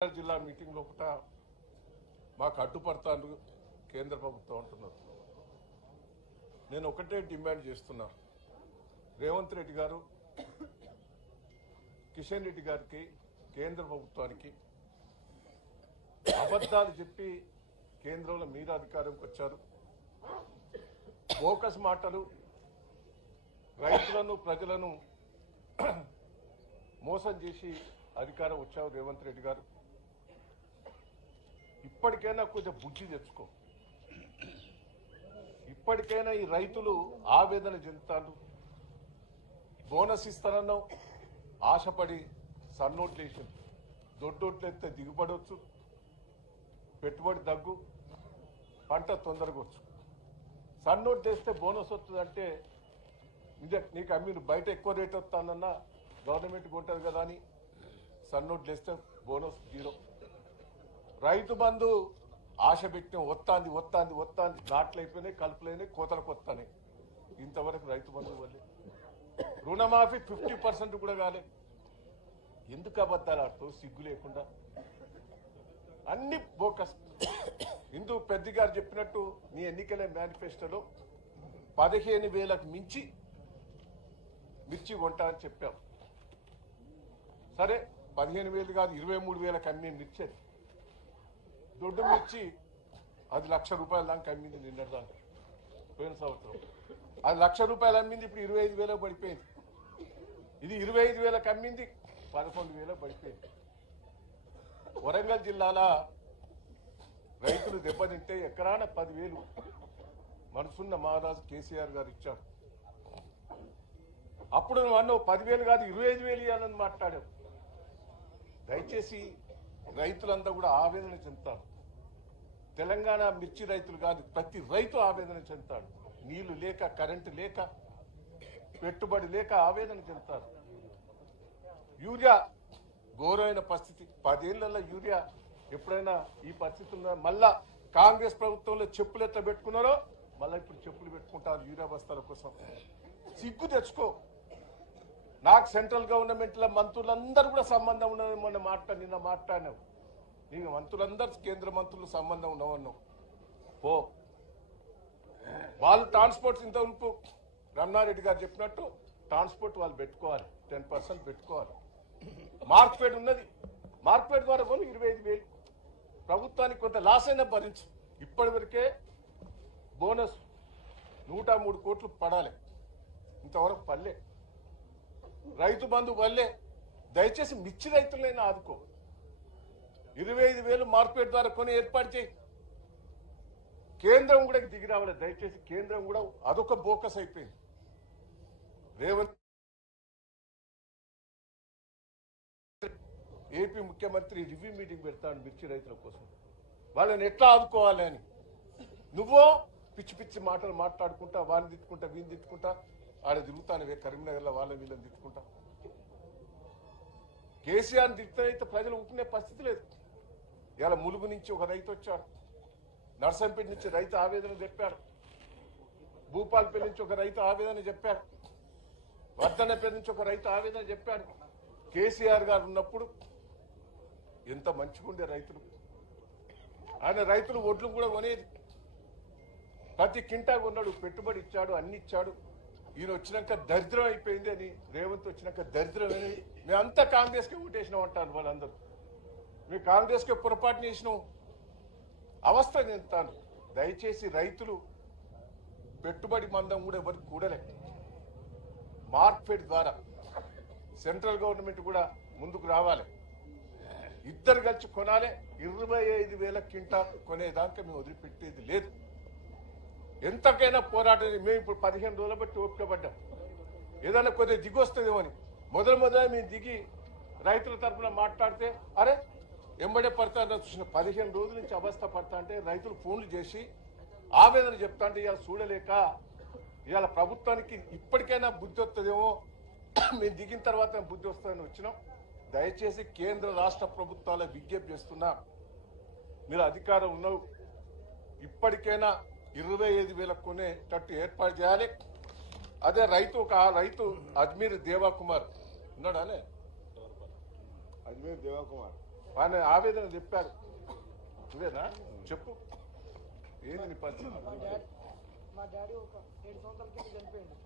జిల్లా మీటింగ్ లోపల మాకు అడ్డుపడతాను కేంద్ర ప్రభుత్వం అంటున్నారు. నేను ఒకటే డిమాండ్ చేస్తున్నా, రేవంత్ రెడ్డి గారు కిషన్ రెడ్డి గారికి కేంద్ర ప్రభుత్వానికి అబద్ధాలు చెప్పి కేంద్రంలో మీరు అధికారంకి వచ్చారు. బోకస్ మాటలు రైతులను ప్రజలను మోసం చేసి అధికారం వచ్చారు రేవంత్ రెడ్డి గారు. ఇప్పటికైనా కొంచెం బుద్ధి తెచ్చుకో. ఇప్పటికైనా ఈ రైతులు ఆవేదన చెందుతారు. బోనస్ ఇస్తానన్నావు, ఆశపడి సన్నోట్లు వేసింది. దొడ్డోట్లు ఎత్తే దిగుబడవచ్చు, పెట్టుబడి దగ్గు, పంట తొందరగా వచ్చు. సన్నోట్లు వేస్తే బోనస్ వస్తుందంటే నీకు అమ్మిన బయట ఎక్కువ రేట్ వస్తానన్నా గవర్నమెంట్కి ఉంటుంది కదా అని సన్నోట్లు వేస్తే బోనస్ జీరో. రైతు బంధు ఆశ పెట్టిన వస్తాంది వస్తాంది వస్తాంది, నాట్లు అయిపోయినాయి, కలుపులైనాయి, కోతలకు వస్తాయి. ఇంతవరకు రైతు బంధు వల్లే రుణమాఫీ 50% కూడా కాలే. ఎందుకు అబద్ధాలు ఆడుతూ సిగ్గు లేకుండా? అన్ని బోకస్. ఇందు పెద్ద గారు చెప్పినట్టు నీ ఎన్నికల మేనిఫెస్టోలో 15,000కు మించి మిర్చి కొంటా అని చెప్పాం. సరే 15,000 కాదు 23,000కి అమ్మే మిర్చి అది. దొడ్డు మిర్చి అది ₹1,00,000 దాకా అమ్మింది నిన్నటిదాకా. పోయిన సంవత్సరం అది ₹1,00,000 అమ్మింది, ఇప్పుడు 25,000 పడిపోయింది. ఇది 25,000కి అమ్మింది, 11,000 పడిపోయింది. వరంగల్ జిల్లాల రైతులు దెబ్బతింటే ఎకరాన 10,000 మనసున్న మహారాజు కేసీఆర్ గారు ఇచ్చారు. అప్పుడు నువ్వు అన్నావు 10,000 కాదు 25,000 ఇవ్వాలని మాట్లాడావు. దయచేసి రైతులంతా కూడా ఆవేదన చెందుతారు. తెలంగాణ మిర్చి రైతులు కాదు, ప్రతి రైతు ఆవేదన చెందుతాడు. నీళ్లు లేక, కరెంటు లేక, పెట్టుబడి లేక ఆవేదన చెందుతారు. యూరియా ఘోరమైన పరిస్థితి. 10 ఏళ్లలో యూరియా ఎప్పుడైనా ఈ పరిస్థితి ఉందా? మళ్ళా కాంగ్రెస్ ప్రభుత్వంలో చెప్పులు ఎట్లా పెట్టుకున్నారో మళ్ళీ ఇప్పుడు చెప్పులు పెట్టుకుంటారు యూరియా బస్తాల కోసం. సిగ్గు తెచ్చుకో. నాకు సెంట్రల్ గవర్నమెంట్ లో మంత్రులందరూ కూడా సంబంధం ఉన్నది. నిన్న మాట్లాడినావు, నీకు మంత్రులందరూ కేంద్ర మంత్రులు సంబంధం ఉన్నవన్నావు. పో, వాళ్ళు ట్రాన్స్పోర్ట్ ఇంత ఉంపు రమణారెడ్డి గారు చెప్పినట్టు ట్రాన్స్పోర్ట్ వాళ్ళు పెట్టుకోవాలి, 10% పెట్టుకోవాలి. మార్క్ఫెడ్ ఉన్నది, మార్క్ఫెడ్ ద్వారా కొని 25,000 ప్రభుత్వానికి కొంత లాస్ అయినా భరించు. ఇప్పటి వరకే బోనస్ 103 కోట్లు పడాలి, ఇంతవరకు పల్లె. రైతు బంధు వల్లే. దయచేసి మిర్చి రైతులైనా ఆదుకో. 25,000 మార్కెట్ ద్వారా కొని ఏర్పాటు చేయి. కేంద్రం కూడా దిగి రావాలి. దయచేసి కేంద్రం కూడా అదొక బోకస్ అయిపోయింది. రేవంత్ ఏపీ ముఖ్యమంత్రి రివ్యూ మీటింగ్ పెడతాడు మిర్చి రైతుల కోసం, వాళ్ళని ఎట్లా ఆదుకోవాలి అని. నువ్వో పిచ్చి పిచ్చి మాటలు మాట్లాడుకుంటా, వాడిని తిట్టుకుంటా, వీని తిట్టుకుంటా, ఆడ తిరుగుతాను కరీంనగర్లో వాళ్ళని వీళ్ళని తిట్టుకుంటా. కేసీఆర్ని తిట్టునైతే ప్రజలు ఊపుకునే పరిస్థితి లేదు. ఇవాళ ములుగు నుంచి ఒక రైతు వచ్చాడు, నర్సంపేట నుంచి రైతు ఆవేదన చెప్పాడు, భూపాలపల్లి నుంచి ఒక రైతు ఆవేదన చెప్పాడు, వర్ధన్నపేట నుంచి ఒక రైతు ఆవేదన చెప్పాడు. కేసీఆర్ గారు ఉన్నప్పుడు ఎంత మంచిగా ఉండే రైతులు. ఆయన రైతులు ఒడ్లు కూడా కొనేది, ప్రతి కింటా కొన్నాడు, పెట్టుబడి ఇచ్చాడు, అన్ని ఇచ్చాడు. ఈయన వచ్చినాక దరిద్రం అయిపోయింది అని, రేవంత్ వచ్చినాక దరిద్రం అని మేమంతా కాంగ్రెస్కే ఓటేసినాం అంటారు వాళ్ళందరూ. మేము కాంగ్రెస్కే పొరపాటు చేసినాం, అవస్థ చెందుతాను. దయచేసి రైతులు పెట్టుబడి మందం కూడా ఎవరికి కూడలే. మార్కెట్ ద్వారా సెంట్రల్ గవర్నమెంట్ కూడా ముందుకు రావాలి. ఇద్దరు కలిసి కొనాలి. 25,000 కింటా కొనేదాకా మేము వదిలిపెట్టేది లేదు. ఎంతకైనా పోరాటం. మేము ఇప్పుడు 15 రోజుల బట్టి ఓపిక పడ్డాం, ఏదైనా కొద్దిగా దిగి వస్తుందేమో అని. మొదలు మేము దిగి రైతుల తరఫున మాట్లాడితే అరే ఎంబడే పడతా చూసిన 15 రోజుల నుంచి అవస్థ పడతా అంటే రైతులు ఫోన్లు చేసి ఆవేదన చెప్తా అంటే ఇవాళ చూడలేక, ఇవాళ ప్రభుత్వానికి ఇప్పటికైనా బుద్ధి వస్తుందేమో, మేము దిగిన తర్వాత బుద్ధి వస్తుందని వచ్చినాం. దయచేసి కేంద్ర రాష్ట్ర ప్రభుత్వాల విజ్ఞప్తి చేస్తున్నా, మీరు అధికారం ఉన్నావు, ఇప్పటికైనా 25,000 కొనేటట్టు ఏర్పాటు చేయాలి. అదే రైతు రైతు అజ్మీర్ దేవాకుమార్ ఉన్నాడానే, అజ్మీర్ దేవాకుమార్ ఆయన ఆవేదన చెప్పారు. నువ్వేనా చెప్పు, ఏంది నీ పరిస్థితి? మా డాడీ ఒక 7 సంవత్సరాల కింద చనిపోయింది.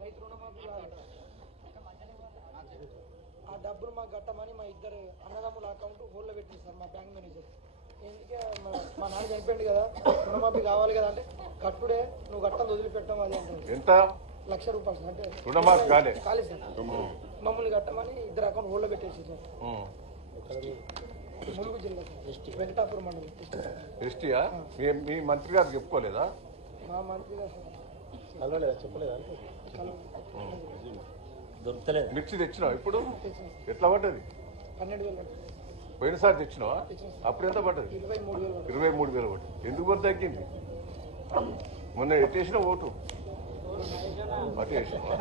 రైతు రుణమాఫీ కాదు. ఆ డబ్బులు మాకు కట్టమని మా ఇద్దరు అన్నదమ్ముల అకౌంట్ హోల్డ్లో పెట్టింది సార్ మా బ్యాంక్ మేనేజర్. ఎందుకే మా నాన్న చనిపోయింది కదా, రుణమాఫీ కావాలి కదా అంటే కట్టుడే, నువ్వు కట్టని వదిలిపెట్టాం అది అంటారు. ఎంత? ₹1,00,000 సార్. అంటే రుణమాఫీ కాలేదు సార్. మమ్మల్ని కట్టమని ఇద్దరు అకౌంట్ హోల్డ్లో పెట్టేసి సార్. ములుగు జిల్లా వెంకటాపురం మండలం. ఎస్టీయా? మీ మంత్రి గారు చెప్పుకోలేదా? మా మంత్రి గారు కలవలేదా, చెప్పలేదా? దొరుకుతలేదు. మిర్చి తెచ్చినావా ఇప్పుడు? ఎట్లా పడ్డది? 12,000 పోయినసారి తెచ్చినావా? అప్పుడు ఎంత పడ్డది? 23,000 23,000 పడ్డది. ఎందుకు కొంత తగ్గింది? మొన్న ఎట్టేసిన ఓటు అటు వేసినావా?